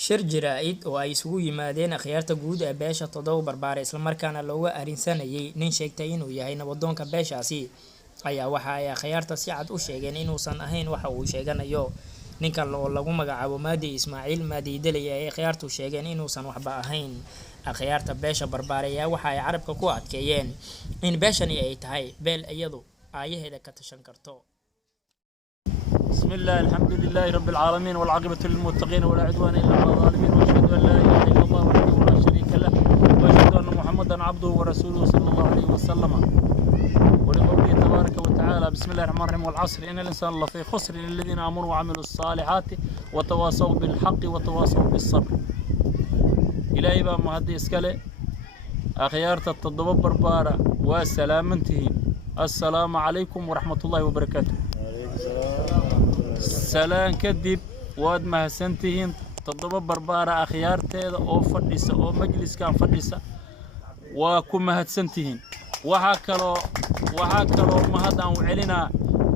shir jiraa'id oo ay isugu yimaadeen akhyaarta guud ee beesha Todoba Barbaare isla markaana looga arinsanayay nin sheegtay inuu yahay nabadoonka beeshaasi ayaa waxa ay akhyaarta si cad u sheegeen inuusan ahayn waxa uu sheeganayo ninka lagu magacaabo Maadi Ismaaciil Maadi Dalay ay akhyaartu sheegeen inuusan waxba ahayn akhyaarta beesha Barbaare ayaa waxa ay carabka ku adkeeyeen in beeshani ay tahay beel iyadu aayaheeda ka tashan karto. بسم الله الحمد لله رب العالمين والعاقبة للمتقين ولا عدوان إلا على الظالمين وأشهد أن لا إله إلا الله وحده لا شريك له وأشهد أن محمدا عبده ورسوله صلى الله عليه وسلم ولقوله تبارك وتعالى بسم الله الرحمن الرحيم والعصر إن الإنسان لفي خسر إلا الذين آمنوا وعملوا الصالحات وتواصوا بالحق وتواصوا بالصبر. إلهي بقى مهدي إسكالي أخيارة التضبط بربارة وسلامتهم السلام عليكم ورحمة الله وبركاته. سلام كدب واد مهسنتين تضبط بربارة أخيارتها أو فرديسة أو مجلس كان فرديسة وكم مهسنتين وحاكلو مهدان وعلينا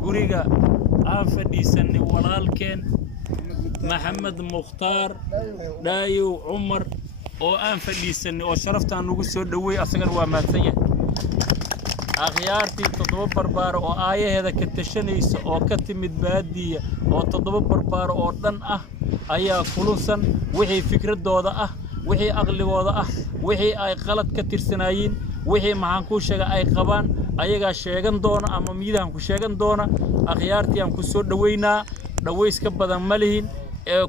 قريقة آن فرديسة ولالكين محمد مختار دايو عمر أو آن فرديسة أو شرفتان نقص دوي أسقر ومهسنية أخيارتي تضبط بربارة أو آية هذا كتشنيس أو كتمد بادية أو تضبط بربارة أو دن أيا فلوسا وحي فكرة دوضة وحي أغلي وضع وحي أي غلط كتير سنايين وحي معانكو شغا أي قبان أيغا شيغان دونا أما ميدانكو شيغان دونا أخيارتي أم كسور دوينا دويس كبادان مالهين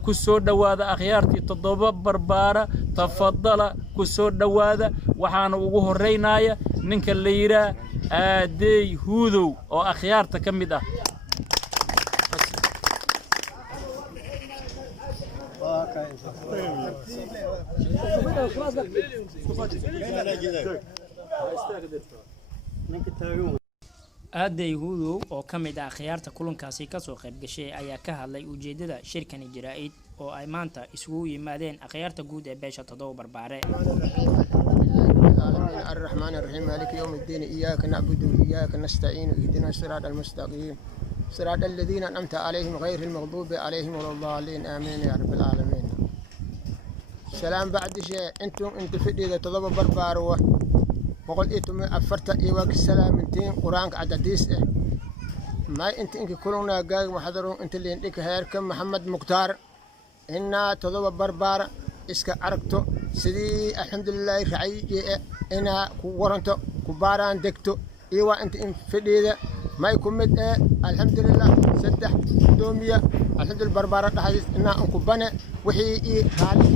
كسور دوادا أخيارتي تضبط بربارة تفضل كسور دوادا وحانا وقوه الرينايا ننك الليرا آدي هودو أو أخيارتا كمدا آدي هودو أو كمدا أخيارتا كلهم كاسي كسو قيب قشي أيا كهالي وجيدة شركة جرائد أو أي مانتا إسوو يمادين أخيارتا قود باشا تضو برباري. الرحمن الرحيم مالك يوم الدين إياك نعبد وإياك نستعين اهدنا الصراط المستقيم صراط الذين أنعمت عليهم غير المغضوب عليهم ولا الضالين آمين يا رب العالمين. سلام بعد شيء أنتم في إذا تضرب بربارة وقل إنتم أفرت إيواك السلام انتين قرآنك عدديس ما إنك كلنا جاي محضرون أنت اللي عندك هيركم محمد مختار إن تضرب بربارة إسك عرقتو سيدي الحمد لله رعي إنا ورنتو كباران دكتو إيوا أنت إن فديدة ما يكون مد الحمد لله سدح دومية الحمد لله بربارة حديث إنا أنكبنا وحي حالي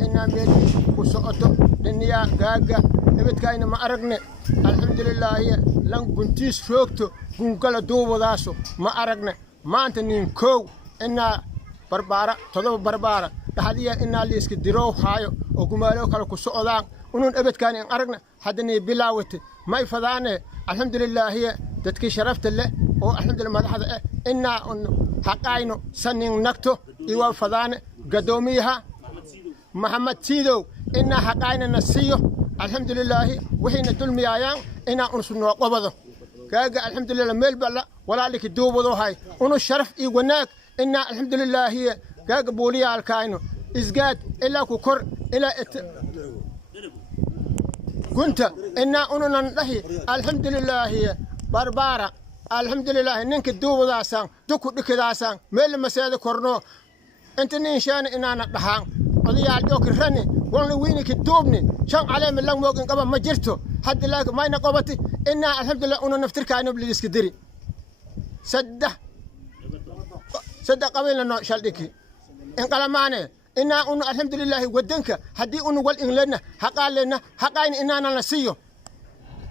إنا ميلي كسوتو دنيا جاجا نبت كاين ما أرقنا الحمد لله هي لان كنتيس فوقتو كنقلا دوبو داسو ما أرقنا ما أنت نينكو إنا بربارة تضرب بربارة هذه إن اللي يسكدروا حيو وكمالو كلو كسودان ونون أبد كان أرجنا حدني بلاوت ما يفضانه الحمد لله هي تتكي شرفت له والحمد لله ما هذا إن حقاينه سنين نكتو يوا فضانه قدوميها محمد سيدو إن حقاينه نسيه الحمد لله وحين تلمي أيام إن أنصنا قبضه كاجا الحمد لله ميل بلا ولا لك دوبه هاي ونو الشرف يقولناك إن الحمد لله هي كاجا بوليا الكاينو إزجاد إلا كوكر إلا كنت إن أننا نحي الحمد لله هي بربارة الحمد لله إنك الدوب داسان دكو دك داسان ميل مساعد كورنو أنت نيشان إن أنا بحان قضية الجوك الرني والله وينك الدوبني شان عليه من لون موجن قبل ما جرته حد الله ما ينقبتي إن الحمد لله أننا نفتر كائن بليس كدري سد قبيلنا شالدكي إن قال معنا إن الحمد لله ودنك هدي قال إن لنا حقال لنا حقين إننا نسيه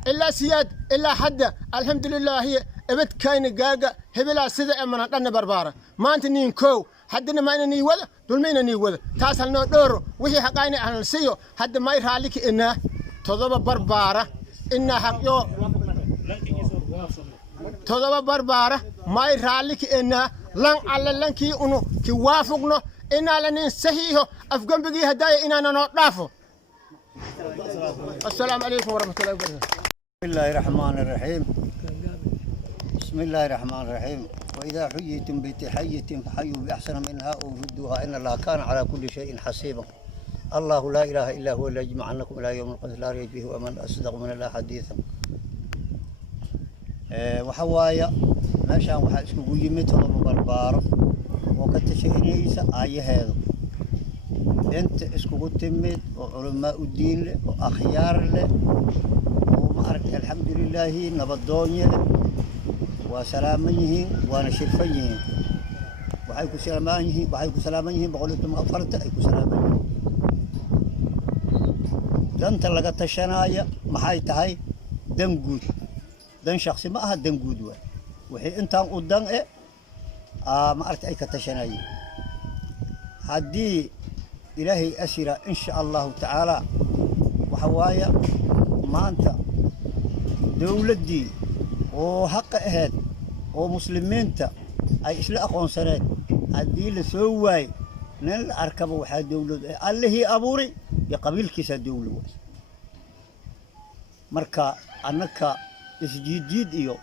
إلا سياد إلا حد الحمد لله هي أبد كاين جاجا هبلا سيد أمنا قلنا بربارة ما أنت نينكو حدنا ما إنني ولا دول مين إني ولا تاسلنا دور وهي حقين أنا نسيه حد ما يرحلك إنه تضرب بربارة إن حقيو تضرب بربارة ما يرحلك إنه لان على لانكي إنه كوافقنا إن لنا صحيح أفقم بقي هدايا إننا نضافه. السلام عليكم ورحمة الله وبركاته. بسم الله الرحمن الرحيم. بسم الله الرحمن الرحيم. وإذا حييتم بتحية فحيوا بأحسن منها أو ردوها إن الله كان على كل شيء حسيبا الله لا إله إلا هو اللي يجمعنكم إلى يوم القيامة لا ريب فيه ومن أصدق من الله حديثا وحوايا ماشان waxaa iskugu yimid todoba barbaaro oo ka tashanaysa aayaheedu inta iskugu timid oo culamaa u diin leh oo akhyaar leh oo ma aragtay alxamdulillah nabadoonye waa salaaman yihiin waana shirfan yihiin waxay ku salaaman yihiin boqolkiiba afarta ay ku salaaman yihiin danta laga tashanaya maxay tahay dan guud dan shakhsi ma aha dan guud waa wixii intaan u dan ma aragtay ay ka tashanayeen haddii ilaahay asira insha allahu tacaala waxa waaya maanta dowladdii oo xaqa ahayd oo muslimiinta ay isla aqoonsaneed haddii la soo waayey nin la arkaba waxaa dowlad allihii abuuray iyo qabiilkiisa dowlad waay marka annaka isjiidjiid iyo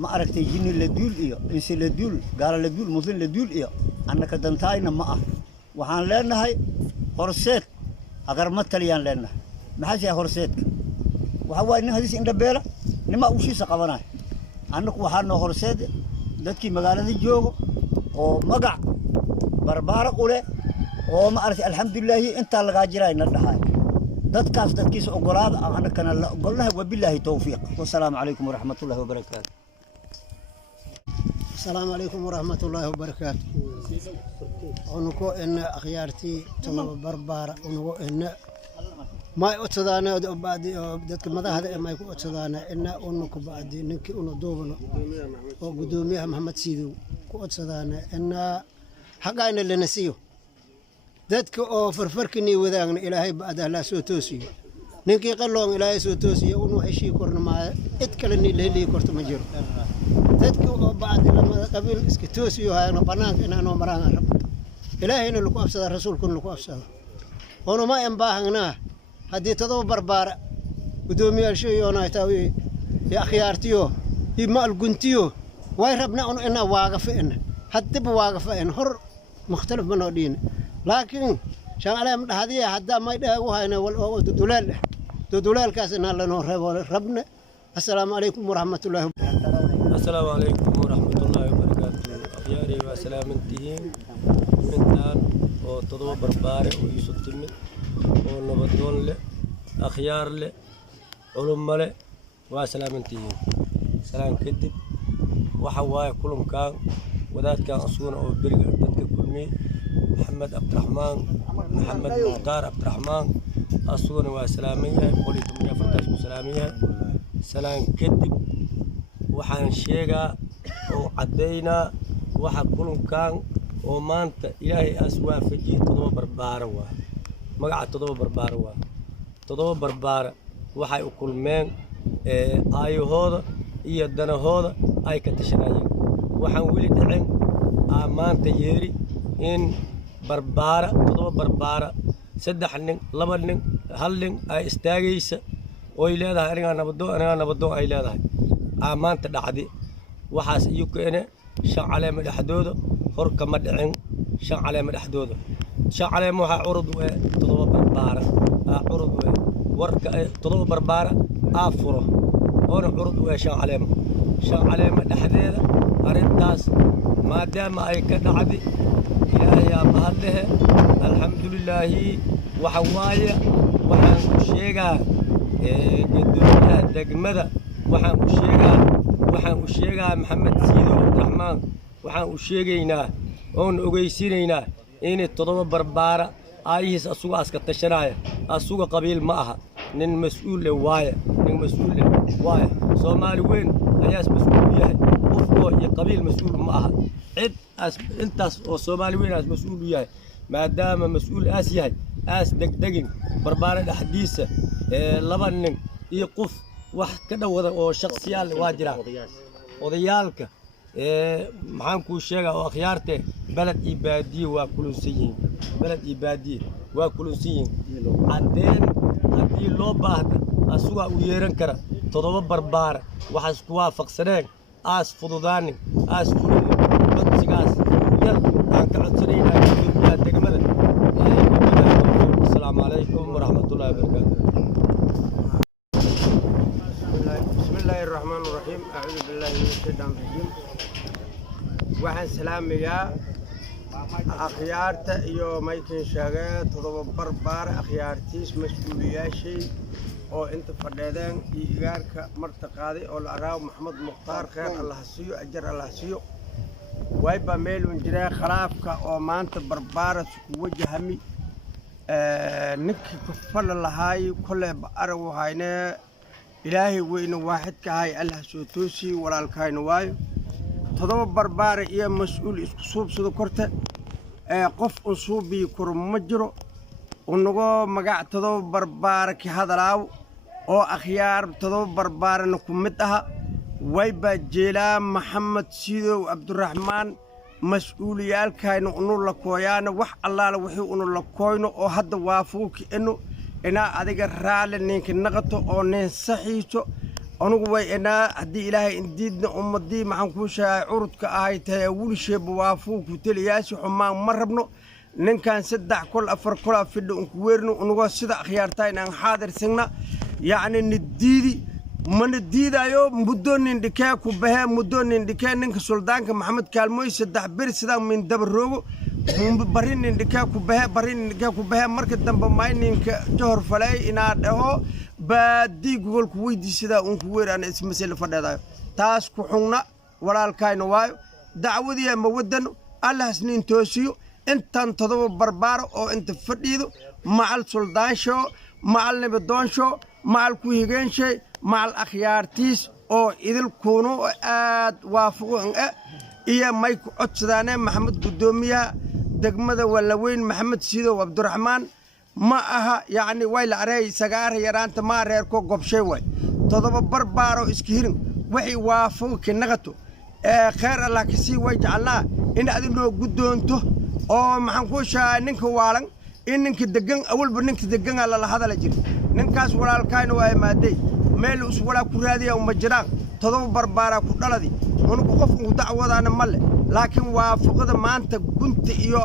ma aragtay jinni la duul iyo insi la duul gaala la duul muslim la duul iyo annaka dantaayna ma ah waxaan leenahay horseed agar ma taliyaan leenahay maxaa jira horseedka waxa waa in hadiis indha beela nima uu shiisa qabanay annagu waxaan noo horseed dadkii magaalada joogo oo magac barbaara u leh oo ma aragtay alxamdulillah inta laga jirayna dhahay dadkaas dadkiisa ogolaada annakana la ogolnahay wabillahi tawfiiq wassalaamu calaykum waraxmatullaahi wabarakaatuh السلام عليكم ورحمة الله وبركاته. ونكو إن أخيارتي طلب بربارة ونكو إن ما أتدانا بعد دتك ماذا هذا ما يكون أتدانا إن ونكو بعد نك وندوبنا وقدوميها محمد سيدو كو أتدانا إن حقنا اللي نسيه دتك أو فرفركني وذانا إلهي بعد لا سوتوسي نكي قلون إلهي سوتوسي ونو عشي كورنا ما اتكلني اللي كورت مجر dadku oo baad lama qabiil iska toosiyo hayno banaanka inaanu maraan rab ilaahayna lagu afsada rasuulkuna lagu afsada oo ma aan baahnaa hadii todoba barbaar gudoomiyaasho yoonaytaawi ya akhyaartiyo imaal guntiyo way rabna ina waaqafeen hadba waaqafeen hor mukhtalif ma noodin laakiin shan alaam dhahadiya hadda ma dhaagu hayna wal oo dudulaalkaas in la noo reebo rabna assalaamu alaykum warahmatullaahi السلام عليكم ورحمة الله وبركاته. أخياري وسلامتين منتان وتضوى برباري ويوسف تمت ونبضون له أخيار له علم له وسلامتين سلام كدب وحواي كلهم كان وذات كان أصونا أو برجع ذاتك كلني محمد عبد الرحمن محمد مختار عبد الرحمن أصونا وسلامية قولي تمنية فرتاش وسلامية سلام كدب waxaan sheegaa oo cadeynaa waxa kulankan oo maanta ilaahay as waafajiyay todoba barbaaro waa magaca todoba barbaaro waa todoba barbaaro waxay u kulmeen aayahooda iyo danahooda ay ka tashanayeen waxaan weli dhicin maanta yeeri in barbaara todoba barbaara saddex nin laba nin hal nin ay istaagaysa oo ay leedahay aniga nabadoon ay leedahay maanta dhacdi waxaas iyo keene shan caleema dhexdooda hor kama dhicin shan caleema dhexdooda shan caleema waxa urud u todoba barbaara urud u warka todoba barbaara afuro oo urud u shan caleema dhexdeeda arintaas maadaama ay ka dhacdi ilaahay mahadlehe alxamdulillah waxa waaye waxaan ku sheegaa gudoomiyaha degmada waxaan u sheegaa maxamed siido abdiraxmaan waxaan u sheegaynaa oon ogeysiinaynaa in todoba barbaara aayihiis asugu aska tashanaya asugu qabiil ma aha nin mas'uul waaye Soomaali weyn ayaas mas'uul yahay qofkoo iyo qabiil mas'uul ma aha cid intaas oo Soomaali weyn as mas'uul yahay maadaama mas'uul as yahay as degdegin barbaara dhaxdiisa laba nin iyo qof wax ka dhawada oo shakhsiyaal waa jira odayaalka maxaan ku sheegaa oo akhyaartay balad iyo baadiye waa kulunsan yihiin cadeen haddii loo baahdo asugaa u yeeran kara todoba barbaara waxaas ku waafaqsaneen aas fududaanin aas fulin aan ka codsanayna gudoomiyaha degmada السلام عليكم ورحمة الله وبركاته. بسم الله الرحمن الرحيم. أعوذ بالله من الشيطان الرجيم. waxaan salaamayaa akhyaarta iyo maykin sheegay todoba barbaar akhyaartiis mas'uuliyaashay oo inta fadheedeen iyo igaarka marta qaaday oo la araaw maxamed muqtaar kheer allah siiyo ajar allah siiyo wayba meel un jiraa khalaafka oo maanta barbaara ku wajahami ninkii ku fal lahaay kulay arag waxayna ilaahay weyna waaxidka hay allah soo toosi walaalkayna waayo todoba barbaar iyo mas'uul isku suubsado korta qof usuubi kor ma jiro unago magac todoba barbaar ki hadalaaw oo akhyaar todoba barbaarna ku mid aha wayba jeelaa maxamed siidow abdurrahmaan mas'uuliyaalkayna unu la kooyaana wax allaala wixii unu la kooyno oo hadda waafuuki inaa adiga raali ninka naqato oo nin saxiiso anugu way inaa haddii ilaahay indiidna ummadii maxaan kuu sheegay curudka ahay tahay wilisheeba waafuuku taliyaasi xumaan ma rabno ninkan 3 kol 4 kol fidho unku weerno unugoo sida akhyaartaa inaan xaadirsigna yacni nidiidi mana diidayo mudoonin dhikee ku bahee mudoonin dhikee ninka suldaanka maxamed kaalmooy 3 bir sidaa min dabaroogo barinin dhikee ku bahee marka dambe mayninka johor falay inaa dhaho baadii gobolku weydiisadaa unku weer aan ismasel fadheedayo taas ku xugna walaalkayna waayo dacwadii ma wadano allahasnin toosiyo intan todoba barbaaro oo inta fadhiido macal suldaansho macal nibadoonsho macal ku higeenshay macal akhyaartiis oo idil kuuno aad waafuqan iyo may ku codsadaane maxamed gudoomiyaha degmada walaweyn maxamed siidow abdurrahmaan ma aha yacni way la areey sagaar yaraanta ma reer ko gobshay way todoba barbaaro iska hirin wixii waafuqi naqato khayr allah ka sii way jacalnaa in adinoo gudoonto oo maxaan ku sheegay ninka waalan in ninka degan awalba ninka degan la hadala jiro ninkaas walaalkayna waa imaaday meel us walaa ku raadiya uma jiraan todoba barbaara ku dhaladi unugu qofku dacwadaana male laakiin waafuqada maanta gunta iyo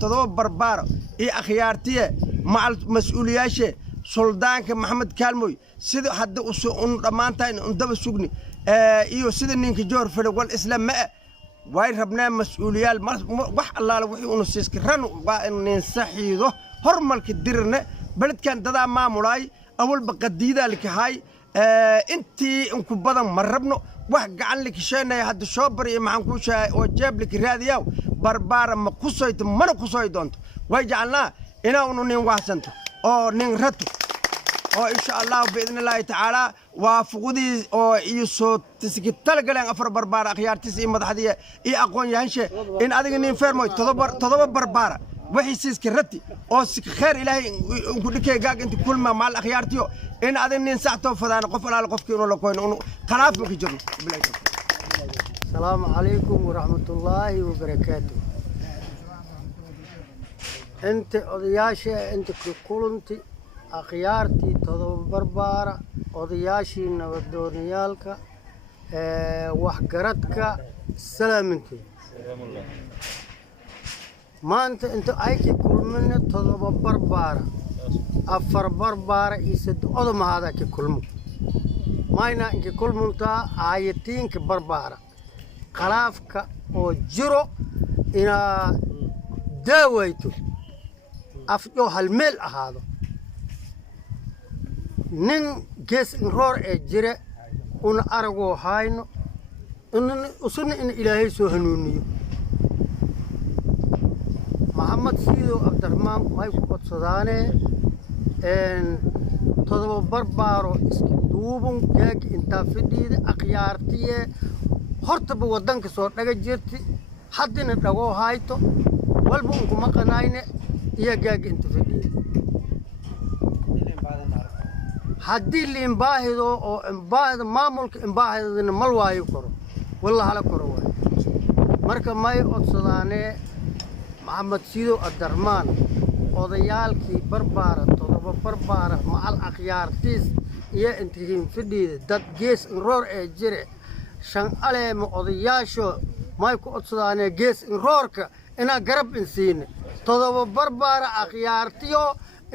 todoba barbaaro iyo akhyaartiye macal mas'uuliyaashe suldaanka maxamed kaalmooy sida hadda un dhammaantayn un daba sugni iyo sida ninka joor fadhi wal isla ma way rabnaa mas'uuliyaal wax allaala wixii unu siiska ran waa in nin saxiido hormalka dirne beledkan dadaa maamulay awalba qadiidaa likahay intii inku badan ma rabno wax gacan likisheenaya hadda soo bariya maxaan kuu sheegay oo jeeb lika raadiyaw barbaara ma ku soyto mana ku soy doonto way jecalnaa inaa unu nin wahsanto oo nin rato oo insha allahu biidn illaahi tacaala waafuqudii oo iyo soo talagaleen 4 barbaara akhyaartiis iyo madaxdiya iyo aqoon yahanshe in adiga nin fermoy todoba barbaara wixii siiska rati oo khayr ilaahay ku dhikay gaag inta kulma maal akhyaartiyo in adiga nin saxto fadaan qof alaal qofkii inuu la koyno unu khalaaf ma jirno السلام عليكم ورحمة الله وبركاته. انت اضياشي انت كلنتي اخيارتي تضرب بربارة اضياشي نودونيالك وحقرتك سلامتي ما انت ايكي كل من تضرب بربارة افر بربارة يسد اضم هذا كل من ما ينا انك كل منتا آيتين كبربارة خلافك او جرو انا داويتو افجو هالميل هذا نين جيس انرور اجري un aragoo hayno usuna in ilaahay soo hanuuniyo maxamed siidow abdiraxmaan way ku codsadaane todoba barbaaro iska duubun gaagi intaa fidhiida akhyaartiye hortaba waddanka soo dhaga jirti haddina dhagoo hayto walba unkuma qanayne iyo gaagi inta fidhiida haddii liimbaahido oo imbaahida maamulka imbaahidana mal waayo karo walla hala koro waayo marka may codsadaanee maxamed siidow abdiraxmaan odayaalkii barbaara todoba barbaara macal akhyaartiis iyo intihiin fidhiida dad gees inroor ee jire shan aleema odayaasho may ku codsadaanee gees in roorka inaa garab insiine todoba barbaara akhyaartiyo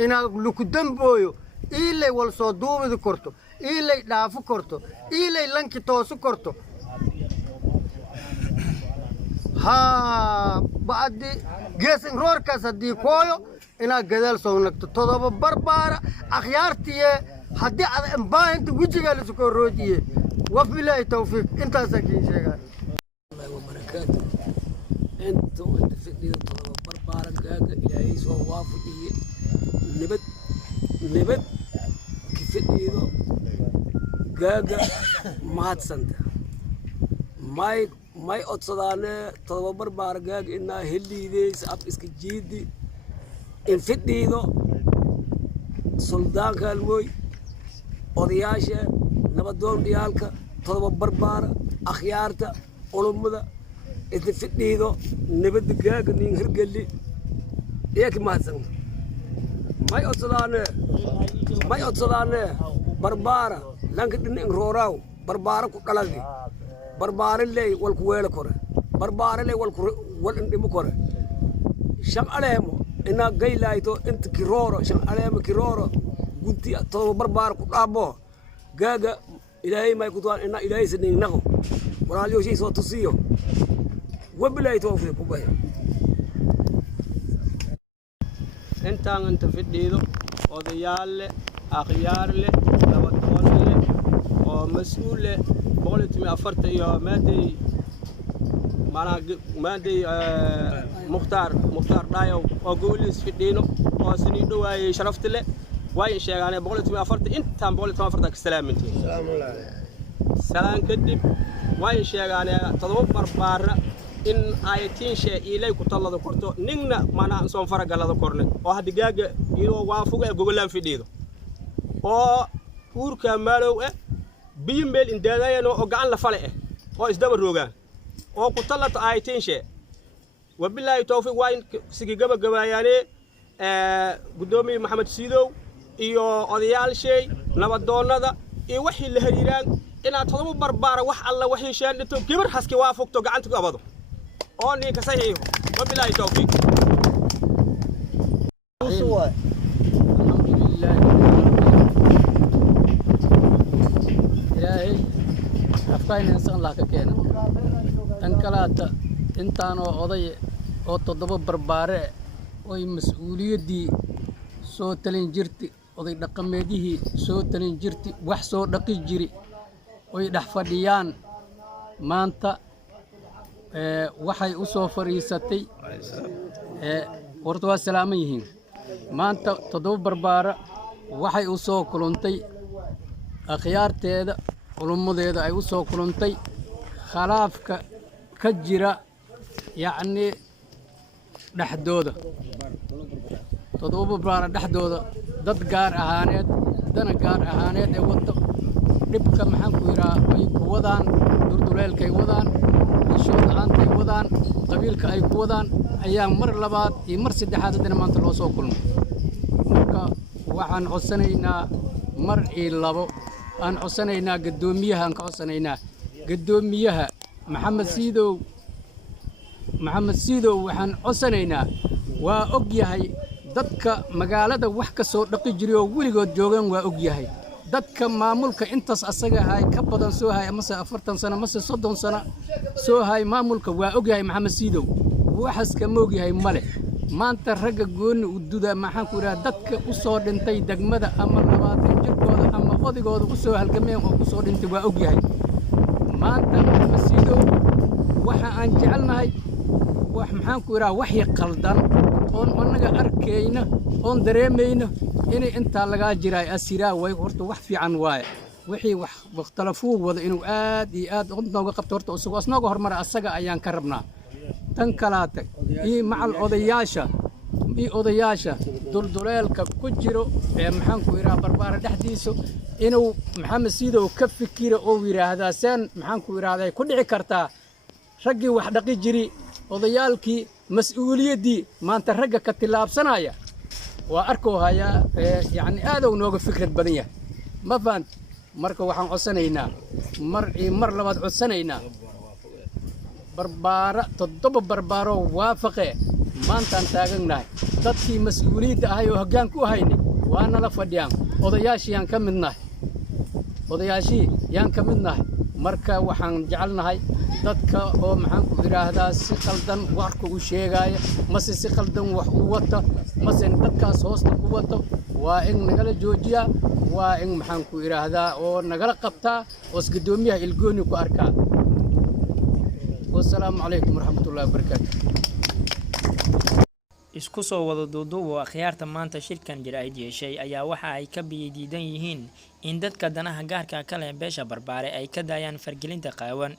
inaa luku dambooyo iilay wal soo duubidi korto iilay dhaafu korto iilay lanki toosu korto haa ba'addi gees in roorkaas haddii kooyo inaa gadaal soo nagto todoba barbaara akhyaartiye haddii ada imbaahinta wejigaa lasukoo roojiye wabilaahi tawfiiq intaasaa kii sheegaan وبركاته انتو انت فدي طلب بربارك جاجا الهي سو وافقي نبت كفدي جاجا ماتسنت ماي اوتصدانه طلب بربارك جاجا ان هليديس اب اسك جيدي ان فدي سلطان كالوي اودياشا نبدون ديالك طلب بربار اخيارته علمدا إذا فديدو نبدأ جاك نين هرجلي إياك ما تسمع ما يوصلانه بربارة لانك تنين روراو بربارة كلادي بربارة اللي والكويل كره بربارة اللي والإندم كره شم عليهم إنها جاي لايتو أنت كرورة شم عليهم كرورة قلتي تو بربارة كلابو جاجا إلهي ما يكتوان إن إلهي سنين نهو ولا اليوم شيء صوت تصيو وبلا يتوفيق وباي أنت في الديدو وضيال أخيار له لبطون له ومسؤول له بقولت مي أفرت يا مادي مختار دايو وقولي في الدينو وسنيدو واي شرفت له واي شيء أنا بقولت مي أفرت أنت بقولت ما أفرتك السلام أنت سلام كدب واي شيء أنا تضرب بربارة إن آيتين شيء إلي كتلا ذكرته نينا ما نصون فرق على ذكرنا واحد دقيقة يلو وافق يقول لهم في ديده أو كور كمالو بيمبل إن دايا نو أقعن لفلقه أو إزدام الروجان أو كتلا آيتين شيء وبالله توفيق واين سكي جبا يعني قدومي محمد سيدو إيو أضيال شيء نبضون هذا إيه وحي اللي هريران إن تضرب بربارة وح الله وحي شان لتو كبر حسكي وافق تو قعنتك أبدا أوني كسيه وبالله توفيق. الحمد لله إلهي أفكار إنسان الله كأنه تنكلات إنتانو أضي أو تضرب بربارة أي مسؤولية دي سو تلنجرتي أضي دقمديه سو تلنجرتي وحسو دقي جري أي دحفديان مانتا waxay u soo fariisatay horta waa salaaman yihiin maanta 7 barbaara waxay u soo kulantay akhyaarteeda culummadeeda ay u soo kulantay khilaafka ka jira yacni dhaxdooda 7 barbaara dhaxdooda dad gaar ahaaneed dana gaar ahaaneed ee wada dhibka maxaan ku yidhaa ay ku wadaan durduleelkay wadaan شوطانتي ودان قبيلك أي ودان أيام مر لبعض يمر سدحات الدنيا ما أنت لو سوكلنا مركا وعن حسنينا مر إللابو عن حسنينا قدوميها عن حسنينا قدوميها محمد سيدو وعن حسنينا وأجيهاي دتك مقالة وحكة صوت دقي جريو ولقوا جوجن وأجيهاي dadka maamulka intaas asaga hay ka badan soo hay ama 40 sano ama 30 sano soo hay maamulka waa ogyahay maxamed siidow waxas ka moogyahay male maanta raga gooni u duda maxaan ku yiraahdaa dadka u soo dhintay degmada ama 20 jirkooda ama odigooda u soo halgameen oo u soo dhintay waa ogyahay maanta maxamed siidow waxa aan jecelnahay wax maxaan ku yiraahdaa wax qaldan oo anaga arkayna oo dareemayna inay inta laga jiray asiraa way horta wax fiican waay wixii wax waqtalafuu wada inuu aad iyo aad nooga qabto horta isagoo asnaga hormar asaga ayaan ka rabnaa tan kalaata iyo macal odayaasha dulduleelka ku jiro ee maxaan ku yiraahdaa barbaara dhaxdiiso inuu maxamed siidow ka fikiro oo yiraahdaa saan maxaan ku yiraahdaa ku dhici kartaa raggii wax dhaqi jiri odayaalkii mas'uuliyadii maanta ragga ka tilaabsanaya وأركو هيا يعني هذا ونوق فكرة بدنية ما فهمت مركو وحن عسنينا مر لبعض عسنينا barbaara 7 barbaaro waafaqe maantaan taaganahay dadkii mas'uuliyadda ahay oo hoggaanka u hayni waana la fadhiyaan odayaashii yaan ka midnahay marka waxaan jecelnahay dadka oo maxaan ku iraahdaa si qaldan warka u sheegaya mase si qaldan wax u wata mase dadkaas hoosta ku wato waa in nagala joojiyaa waa in maxaan ku iraahdaa oo nagala qabtaa oo isgudoomiyaha ilgooni ku arkaa wassalaamu calaykum waraxmatullaahi wabarakaatuh isku soo wada duuduub oo akhyaarta maanta shirkan jir ay yeeshay ayaa waxa ay ka biyadiidan yihiin in dadka danaha gaarka kale beesha barbaare ay ka daayaan fargelinta qaawan